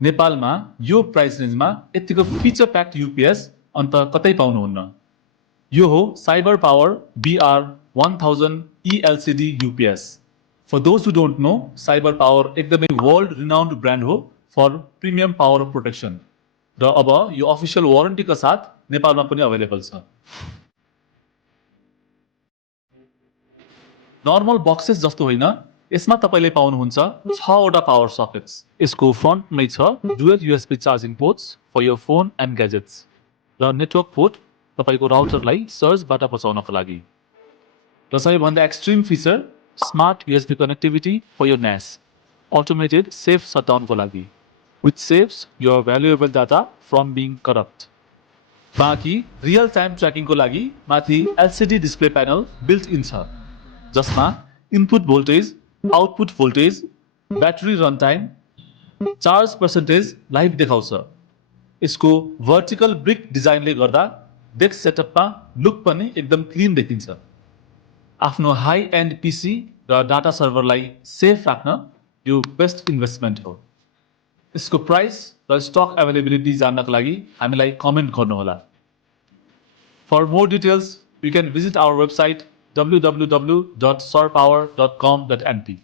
नेपालमा यो प्राइस रेन्जमा यतिको फिचर प्याक्ड युपिएस अन्त कतै पाउनुहुन्न। यो हो cyber power BR1000 ELCD UPS। For those who don't know, cyber power एकदमै वर्ल्ड रिनाउन्ड ब्रान्ड हो फर प्रिमियम पावर प्रोटेक्सन र अब यो अफिसियल वारेन्टीका साथ नेपालमा पनि अवेलेबल छ। नर्मल बक्सेस जस्तो होइन, यसमा तपाईले पाउनुहुन्छ 6 वटा पावर सकेट्स। यसको फ्रन्टमै छ dual USB charging ports for your phone and gadgets र नेटवर्क पोर्ट तपाईको राउटरलाई सर्जबाट बचाउनको लागि। र सबैभन्दा extreme feature smart USB connectivity for your NAS, automated safe शटडाउनको लागि, which saves your valuable data from being corrupt। बाँकी रियल टाइम ट्र्याकिङको लागि माथि LCD display panel built in छ, जसमा input voltage, output voltage, battery run time, charge percentage live देखाउँछ। यसको vertical brick डिजाइनले गर्दा डेस्क सेटअपमा लुक पनि एकदम क्लिन देखिन्छ। आफ्नो हाई एन्ड PC र डाटा सर्भरलाई सेफ राख्न यो बेस्ट इन्भेस्टमेन्ट हो। यसको प्राइस र स्टक अवेलेबिलिटी जान्नको लागि हामीलाई कमेन्ट गर्नुहोला। For more details, you can visit our website www.sorpower.com.np।